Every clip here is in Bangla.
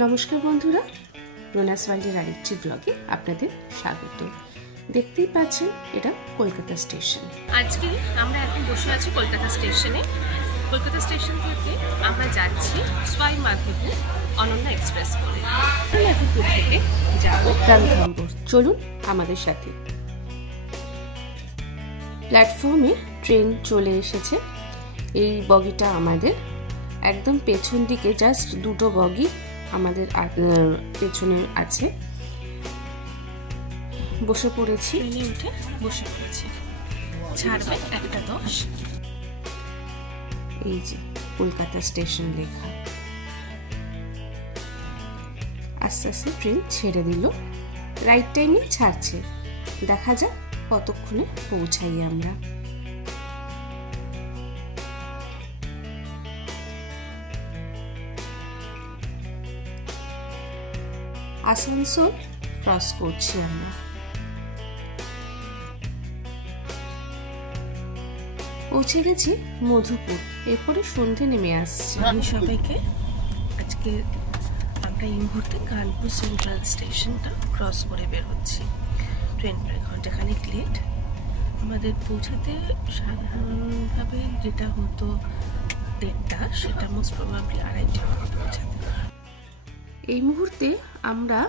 নমস্কার বন্ধুরা, রোনাস ওয়ার্ল্ডের আরেকটি ব্লগে আপনাদের স্বাগত। দেখতেই পাচ্ছেন এটা কলকাতা স্টেশন। আজকে আমরা এখন বসে আছি কলকাতা স্টেশনে। কলকাতা স্টেশন থেকে আমরা যাচ্ছি সোয়াই মাধবপুর অনন্যা এক্সপ্রেস করে। মাধবপুর থেকে যাব রামধামপুর। চলুন আমাদের সাথে। প্ল্যাটফর্মে ট্রেন চলে এসেছে। এই বগিটা আমাদের একদম পেছন দিকে, জাস্ট দুটো বগি আমাদের পেছনে আছে। বসে পড়েছি, ট্রেনে উঠে বসে পড়েছি। ছাড়বে 1:10। এই যে কলকাতা স্টেশন লেখা। আস্তে আস্তে ট্রেন ছেড়ে দিল, রাইট টাইমে ছাড়ছে। দেখা যাক কতক্ষণে পৌঁছাই আমরা। আসানসোল ক্রস করছি আমরা। পৌঁছে গেছি মধুপুর। এরপরে সন্ধে নেমে আসছে। আমি সবাইকে আজকে আমরা এই মুহূর্তে কানপুর সেন্ট্রাল স্টেশনটা ক্রস করে বের হচ্ছি। ট্রেন প্রায় ঘন্টাখানেক লেট। আমাদের পৌঁছাতে সাধারণভাবে যেটা হতো 1:30, সেটা মোস্ট প্রবাবলি 2:30 পৌঁছাতে। এই মুহূর্তে আমরা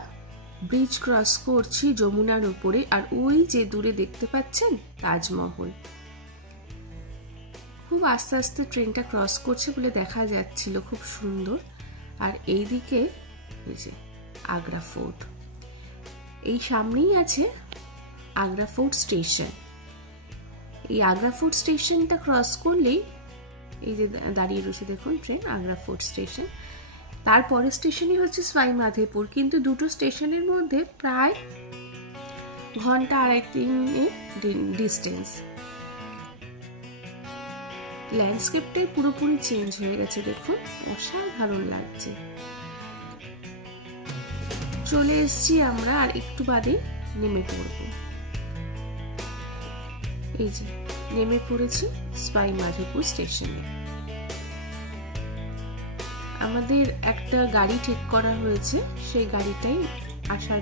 ব্রিজ ক্রস করছি যমুনার উপরে। আর ওই যে দূরে দেখতে পাচ্ছেন তাজমহল। খুব আস্তে আস্তে ট্রেনটা ক্রস করছে বলে দেখা যাচ্ছিল, খুব সুন্দর। আর এইদিকে এই যে আগ্রা ফোর্ট, এই সামনেই আছে আগ্রা ফোর্ট স্টেশন। এই আগ্রা ফোর্ট স্টেশনটা ক্রস করলেই এই যে দাঁড়িয়ে রয়েছে দেখুন ট্রেন, আগ্রা ফোর্ট স্টেশন। তারপরে স্টেশনই হচ্ছে সোয়াই মাধবপুর। কিন্তু দুটো স্টেশনের মধ্যে প্রায় ঘন্টা 2.5-3 ডিস্টেন্স। ল্যান্ডস্কেপটাই পুরোপুরি চেঞ্জ হয়ে গেছে, দেখুন অসাধারণ লাগছে। চলে এসছি আমরা, আর একটু বাদে নেমে পড়ব। এই যে নেমে পড়েছি সোয়াই মাধবপুর স্টেশনে। আমাদের একটা গাড়ি ঠিক করা হয়েছে, সেই গাড়িটাই আসার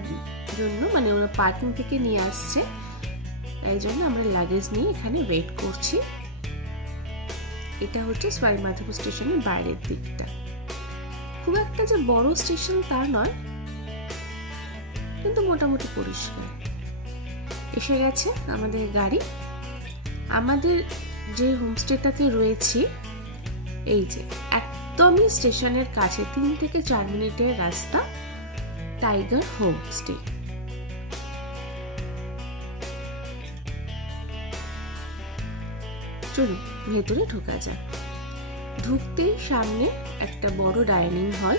জন্য, মানে ওরা পার্কিং থেকে নিয়ে আসছে, তাই জন্য আমরা লাগেজ নিয়ে এখানে ওয়েট করছি। এটা হচ্ছে সোয়াই মাধবপুর স্টেশনের বাইরের দিকটা। খুব একটা যে বড় স্টেশন তা নয়, কিন্তু মোটামুটি পরিষ্কার। এসে গেছে আমাদের গাড়ি। আমাদের যে হোমস্টেটাতে রয়েছি, এই যে একদমই স্টেশনের কাছে 3 থেকে 4 মিনিটের রাস্তা, টাইগার হোমস্টে। চলুন ভেতরে ঢোকা যাক। ঢুকতেই সামনে একটা বড় ডাইনিং হল।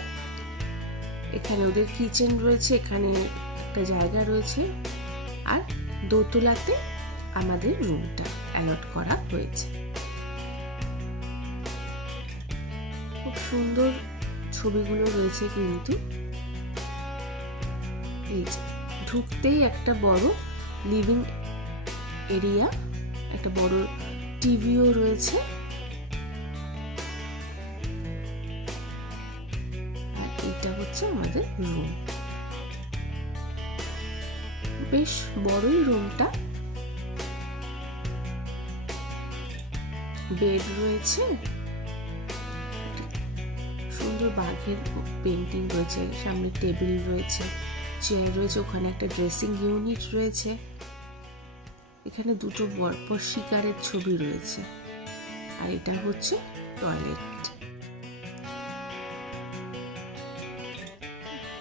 এখানে ওদের কিচেন রয়েছে, এখানে একটা জায়গা রয়েছে। আর দোতলাতে আমাদের রুমটা অ্যালট করা হয়েছে। খুব সুন্দর ছবিগুলো রয়েছে কিন্তু। এই যে ঢুকতেই একটা বড় লিভিং এরিয়া, একটা বড় টিভিও রয়েছে। আর এটা হচ্ছে আমাদের রুম। বেশ বড়ই রুমটা। বেড রয়েছে, সুন্দর বাঘের পেন্টিং রয়েছে, সামনে টেবিল রয়েছে, চেয়ার রয়েছে, ওখানে একটা ড্রেসিং ইউনিট রয়েছে। এখানে দুটো পরপর শিকারের ছবি রয়েছে। আর এটা হচ্ছে টয়লেট।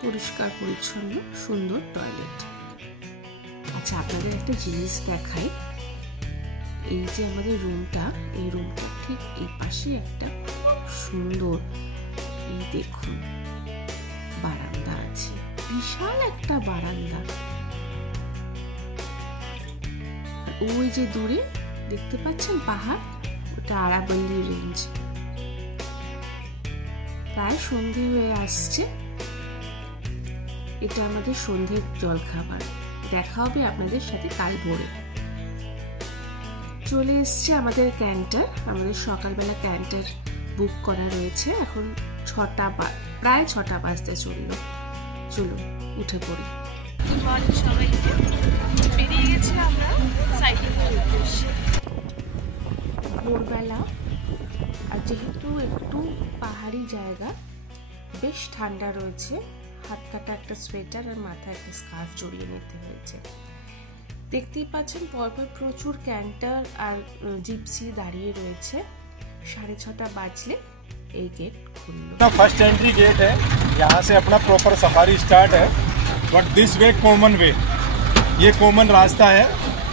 পরিষ্কার পরিচ্ছন্ন সুন্দর টয়লেট। আচ্ছা, আপনাদের একটা জিনিস দেখাই। এই যে আমাদের রুমটা, এই রুমটা ঠিক এই পাশে একটা সুন্দর, এই দেখুন বারান্দা আছে, বিশাল একটা বারান্দা। ওই যে দূরে দেখতে পাচ্ছেন পাহাড়, ওটা আরাবল্লী রেঞ্জ। প্রায় সন্ধে হয়ে আসছে। এটা আমাদের সন্ধ্যের জলখাবার। দেখা হবে আপনাদের সাথে কাল ভোরে। চলে এসছে আমাদের ক্যান্টার। আমাদের সকালবেলা ক্যান্টার বুক করা রয়েছে। এখন 6টা প্রায় 6টা বাজতে চললো। চলো উঠে পড়ি। সবাইকে বেরিয়ে গেছি আমরা সাইক্লিংয়ের উদ্দেশ্যে। ভোরবেলা, আর যেহেতু একটু পাহাড়ি জায়গা, বেশ ঠান্ডা রয়েছে। হাত কাটা একটা সোয়েটার আর মাথায় একটা স্কার্ফ জড়িয়ে নিতে হয়েছে। দেখতেই পাচ্ছেন পরপর প্রচুর ক্যান্টার আর জিপসি দাঁড়িয়ে রয়েছে। 6:30 বাজলে এই गेट खुल्लो। फर्स्ट एंट्री गेट है, यहाँ से अपना प्रॉपर सफारी स्टार्ट है। बट दिस वे कॉमन वे, ये कॉमन रास्ता है।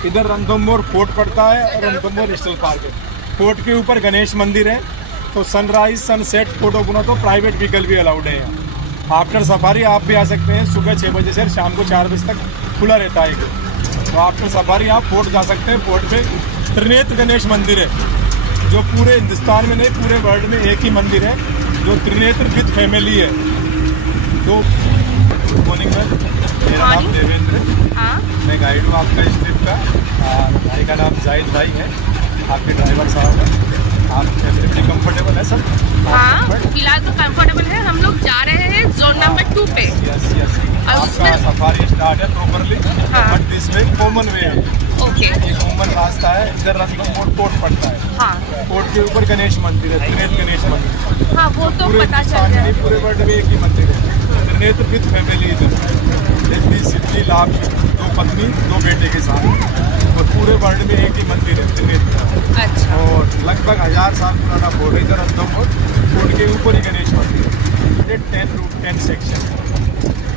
इधर रणथंभौर फोर्ट पड़ता है और रणथंभौर नेशनल पार्क है। फोर्ट के ऊपर गणेश मंदिर है, तो सनराइज सनसेट फोटो बुना तो प्राइवेट व्हीकल भी अलाउड है यहाँ। आफ्टर सफारी आप भी आ सकते हैं, सुबह 6 बजे से शाम को 4 बजे तक खुला रहता है। तो आफ्टर सफारी आप फोर्ट जा सकते हैं। फोर्ट पे त्रिनेत्र गणेश मंदिर है, जो पूरे हिंदुस्तान में नहीं पूरे वर्ल्ड में एक ही मंदिर है जो त्रिनेत्र विद फैमिली है। तो गुड मॉर्निंग मैम, मेरा नाम देवेंद्र, मैं गाइड हूँ आपका इस ट्रिप का। भाई का नाम जाहिद भाई है, आपके ड्राइवर साहब हैं। आप एवरीबडी कंफर्टेबल है सर? हाँ, फिलहाल तो कंफर्टेबल है। हम लोग जा रहे हैं जोन नंबर 2 पे। यस यस, आपका सफारी स्टार्ट है properly, but this way common वे है। ओके, ये कॉमन रास्ता है। इधर रणथंभौर फोर्ट पड़ता है। हाँ, फोर्ट के ऊपर गणेश मंदिर है, त्रिनेत्र गणेश मंदिर। हाँ, वो तो पूरे पता चल हिंदुस्तान रहा में है। पूरे वर्ल्ड में एक ही मंदिर है, त्रिनेत्र विद फैमिली। इधर सिद्धि लाभ, 2 पत्नी 2 बेटे के साथ, और पूरे वर्ल्ड में एक ही मंदिर है त्रिनेत्र। अच्छा, और लगभग 1000 साल पुराना फोर्ट है। इधर रणथंभौर फोर्ट के ऊपर ही गणेश मंदिर है। 10 रूट 10 सेक्शन,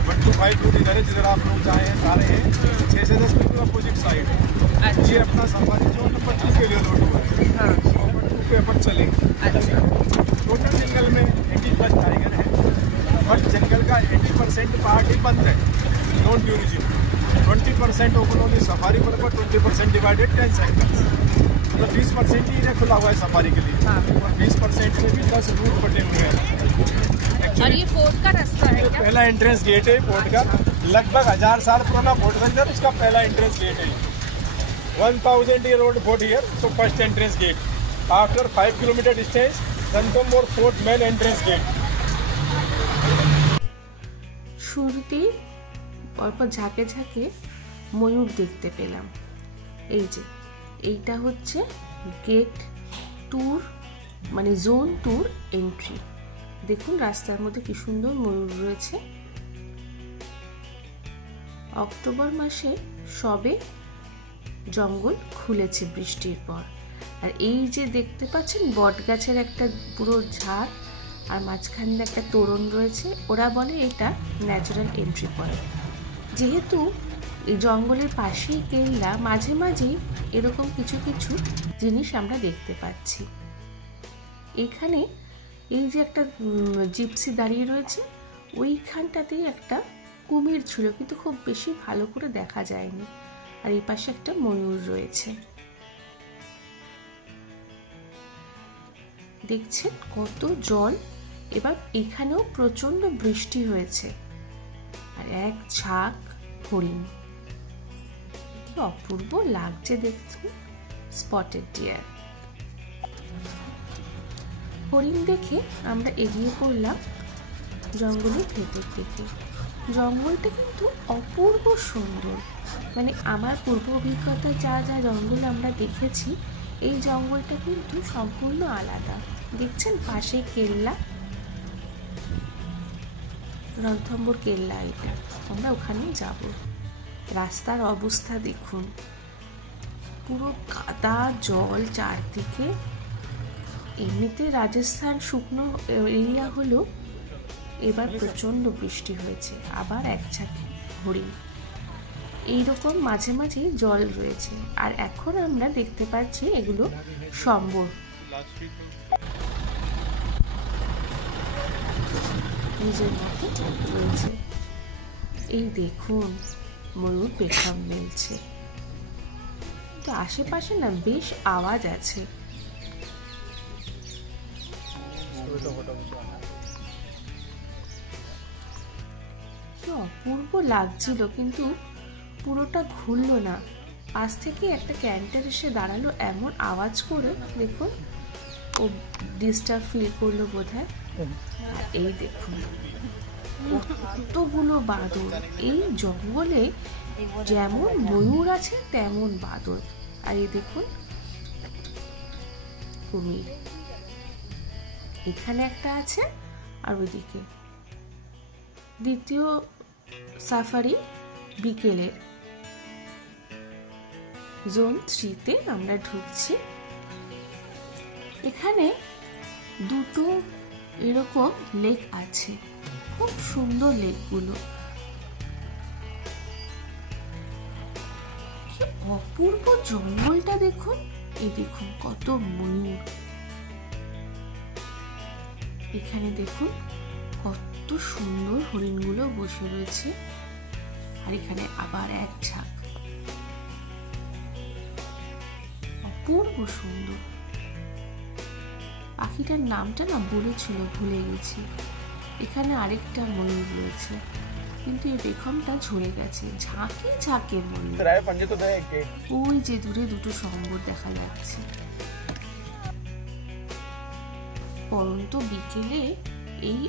1 to 5 रूट इधर है, जिधर आप लोग जा रहे हैं 6 से 10 बिल्कुल अपोजिट साइड है। ये अपना सफारी जोन नंबर 2 के लिए रोड है। नंबर 2 पे अपन चलेंगे। टोटल जंगल में 80+ टाइगर है, बट जंगल का 80% पार्ट ही बंद है, नॉन टूरिज्म। 20% ओपन होगी सफारी पर, 20% डिवाइडेड 10 सेक्टर्स, मतलब 20% ही इन्हें खुला हुआ है सफारी के लिए। और 20% में भी 10 रूट बटे हुए हैं। और ये फोर्ट का रास्ता है क्या? पहला एंट्रेंस गेट है फोर्ट का। लगभग 1000 साल पुराना फोर्ट है, उसका पहला एंट्रेंस गेट है। 1000 year old fort here, so first entrance gate. After 5 kilometer distance, Ranthambore Fort main entrance gate. শুরুতেই পরপর ঝাঁকে ঝাঁকে ময়ূর দেখতে পেলাম। এই যে এইটা হচ্ছে গেট ট্যুর, মানে জোন ট্যুর এন্ট্রি। দেখুন রাস্তার মধ্যে কি সুন্দর ময়ূর রয়েছে। অক্টোবর মাসে সবে জঙ্গল খুলেছে বৃষ্টির পর। আর এই যে দেখতে পাচ্ছেন বট গাছের একটা পুরো ঝাড়, আর মাঝখানে একটা তোরণ রয়েছে। ওরা বলে এটা ন্যাচারাল এন্ট্রি পয়েন্ট। যেহেতু এই জঙ্গলের পাশেই কেল্লা, মাঝে মাঝেই এরকম কিছু কিছু জিনিস আমরা দেখতে পাচ্ছি। এখানে এই যে একটা জিপসি দাঁড়িয়ে রয়েছে, ওইখানটাতেই একটা কুমির ছিল, কিন্তু খুব বেশি ভালো করে দেখা যায়নি। আর এই পাশে একটা ময়ূর রয়েছে। দেখছেন কত জল। এবার এখানেও প্রচন্ড বৃষ্টি হয়েছে, আর এক ঝাঁক হরিণ। কি অপূর্ব লাগছে দেখুন, স্পটেড ডিয়ার। হরিণ দেখে আমরা এগিয়ে পড়লাম জঙ্গলের ভেতর থেকে। জঙ্গলটা কিন্তু অপূর্ব সুন্দর, মানে আমার পূর্ব অভিজ্ঞতা যা যা জঙ্গল আমরা দেখেছি, এই জঙ্গলটা কিন্তু সম্পূর্ণ আলাদা। দেখছেন পাশে কেল্লা, রণথম্বর কেল্লা, এটা আমরা ওখানে যাব। রাস্তার অবস্থা দেখুন, পুরো কাদা জল চারদিকে। এমনিতে রাজস্থান শুকনো এরিয়া হলো, এবার প্রচন্ড বৃষ্টি হয়েছে। আবার এক ঝাঁকে হরিণ, এইরকম মাঝে মাঝে জল রয়েছে। আর এখন আমরা দেখতে পাচ্ছি এগুলো সম্বর, নিজের মতো রয়েছে। এই দেখুন ময়ূর পেখম মেলছে, তো আশেপাশে না বেশ আওয়াজ আছে। কি অপূর্ব লাগছিল, কিন্তু পুরোটা ঘুরলো না। পাশ থেকে একটা ক্যান্টার এসে দাঁড়ালো এমন আওয়াজ করে, দেখুন ও ডিস্টার্ব ফিল করলো বোধহয়। এই দেখুন কতগুলো বাদর। এই জঙ্গলে যেমন ময়ূর আছে তেমন বাদর। আর এই দেখুন কুমির, এখানে একটা আছে আর ওইদিকে। দ্বিতীয় সাফারি বিকেলের জোন 3-তে আমরা ঢুকছি। এখানে দুটো এরকম লেক আছে, খুব সুন্দর লেকগুলো, কি অপূর্ব জঙ্গলটা দেখুন। এই দেখুন কত ময়ূর, এখানে দেখুন কত সুন্দর হরিণগুলো বসে রয়েছে। আর এখানে আবার এক ঝাঁক, অপূর্ব সুন্দর। পাখিটার নামটা না বলেছিল, ভুলে গেছি। এখানে আরেকটা ময়ূর রয়েছে, কিন্তু এই রেখমটা ঝরে গেছে। ঝাঁকে ঝাঁকে ময়ূর। ওই যে দূরে দুটো সম্বর দেখা যাচ্ছে। পরন্ত বিকেলে এই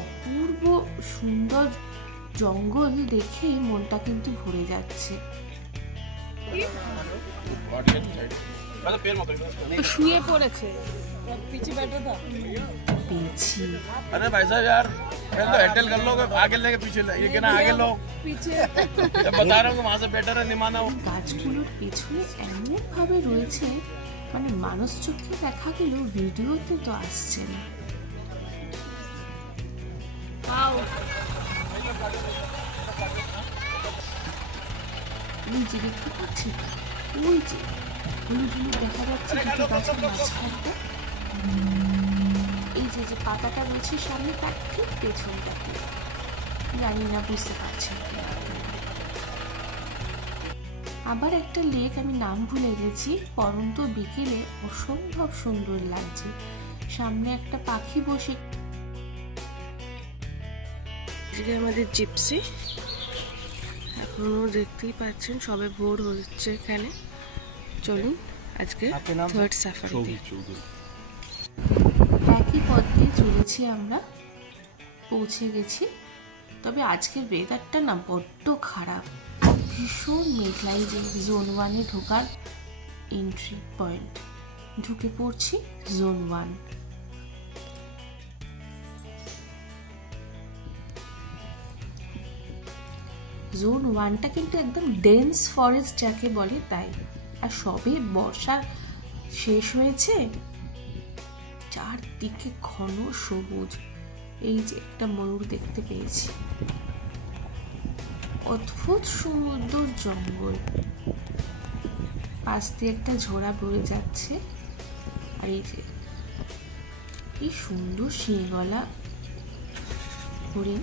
অপূর্ব সুন্দর জঙ্গল দেখে মনটা কিন্তু ভরে যাচ্ছে। শুয়ে পড়েছে, পিছে बैठा था। পেয়েছি। अरे भाई साहब यार पहले तो एयरटेल कर लो, आगे लेके पीछे ये कहना आगे लो पीछे। जब बता रहा हूँ कि वहाँ से बेटर है निमाना हो। গাছগুলোর পেছনে এমন ভাবে রয়েছে, মানে মানুষ চোখে দেখা গেলেও ভিডিওতে তো আসছে না। ওই যে দেখতে পাচ্ছেন, ওই যে হলুদ হলুদ দেখা যাচ্ছে দুটো গাছের মাঝখানটা। এই যে যে পাতাটা রয়েছে সামনে, তার ঠিক পেছনটাতে। জানি না বুঝতে পারছেন কিনা। আবার একটা লেক, আমি নাম ভুলে গেছি। পরন্ত বিকেলে অসম্ভব সুন্দর লাগছে। সামনে একটা পাখি বসে। আমাদের জিপসি এখনো দেখতেই পাচ্ছেন, সবে ভোর হচ্ছে এখানে। চলুন আজকে থার্ড সাফারিতে। একই পথ দিয়ে চলেছি আমরা, পৌঁছে গেছি। তবে আজকের ওয়েদারটা না বড্ড খারাপ, ভীষণ মেঘলাই। যে জোন 1-এ ঢোকার এন্ট্রি পয়েন্ট, ঢুকে পড়ছি জোন 1। জোন 1টা কিন্তু একদম ডেন্স ফরেস্ট যাকে বলে তাই। আর সবে বর্ষা শেষ হয়েছে, চারদিকে ঘন সবুজ। এই যে একটা ময়ূর দেখতে পেয়েছি, অদ্ভুত সুন্দর জঙ্গল, পাশ দিয়ে একটা ঝোড়া বয়ে যাচ্ছে। আর এই যে কি সুন্দর শিঙলা হরিণ।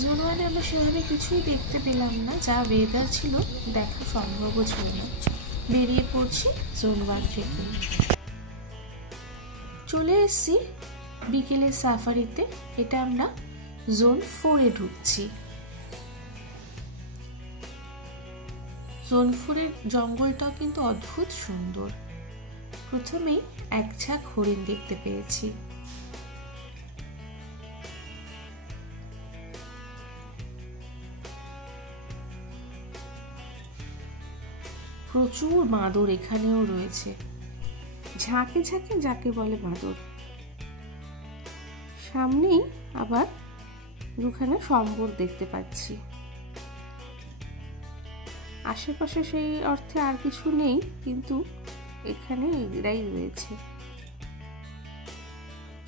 জোন 1-এ আমরা সেভাবে কিছুই দেখতে পেলাম না, যা ওয়েদার ছিল দেখা সম্ভব ছিল না। বেরিয়ে পড়ছি জোন 1 থেকে। চলে এসছি বিকেলের সাফারিতে। এটা আমরা জোন 4-এ ঢুকছি। জোন 4-এর জঙ্গলটাও কিন্তু অদ্ভুত সুন্দর। প্রথমেই এক ঝাঁক হরিণ দেখতে পেয়েছি। প্রচুর বাঁদর এখানেও রয়েছে, ঝাঁকে ঝাঁকে যাকে বলে বাঁদর। সামনেই আবার দুখানা সম্বর দেখতে পাচ্ছি। আশেপাশে সেই অর্থে আর কিছু নেই, কিন্তু এখানে এরাই রয়েছে।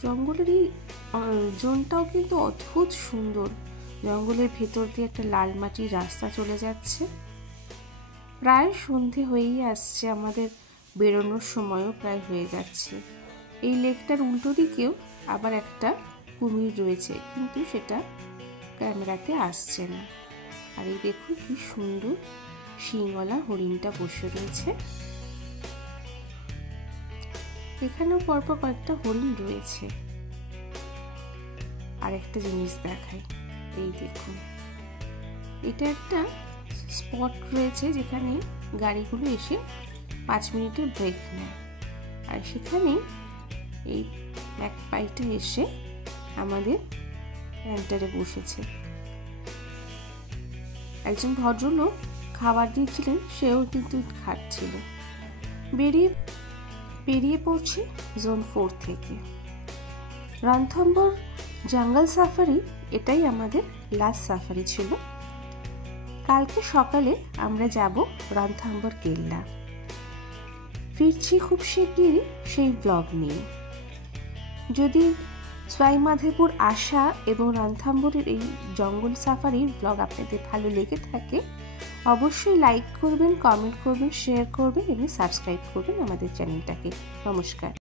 জঙ্গলের এই জোনটাও কিন্তু অদ্ভুত সুন্দর। জঙ্গলের ভেতর দিয়ে একটা লাল মাটির রাস্তা চলে যাচ্ছে। প্রায় সন্ধে হয়েই আসছে, আমাদের বেরোনোর সময়ও প্রায় হয়ে যাচ্ছে। এই লেকটার উল্টো দিকেও আবার একটা কুমির রয়েছে, কিন্তু সেটা ক্যামেরাতে আসছে না। আর এই দেখুন কি সুন্দর শিঙলা হরিণটা বসে রয়েছে। এখানেও পরপর কয়েকটা হরিণ রয়েছে। আর একটা জিনিস দেখাই, এই দেখুন, এটা একটা স্পট রয়েছে যেখানে গাড়িগুলো এসে 5 মিনিটের ব্রেক নেয়। আর সেখানে এই এক পাইটা এসে আমাদের এন্টারে বসেছে। একজন ভদ্রলোক খাবার দিয়েছিলেন, সেও কিন্তু খাচ্ছিল। বেরিয়ে পড়ছি জোন 4 থেকে। রণথম্বর জঙ্গল সাফারি এটাই আমাদের লাস্ট সাফারি ছিল। কালকে সকালে আমরা যাব রণথম্বর কেল্লা। ফিরছি খুব শিগগিরই সেই ব্লগ নিয়ে। যদি সওয়াই মাধোপুর আসা এবং রণথম্বরের এই জঙ্গল সাফারির ব্লগ আপনাদের ভালো লেগে থাকে, অবশ্যই লাইক করবেন, কমেন্ট করবেন, শেয়ার করবেন এবং সাবস্ক্রাইব করবেন আমাদের চ্যানেলটাকে। নমস্কার।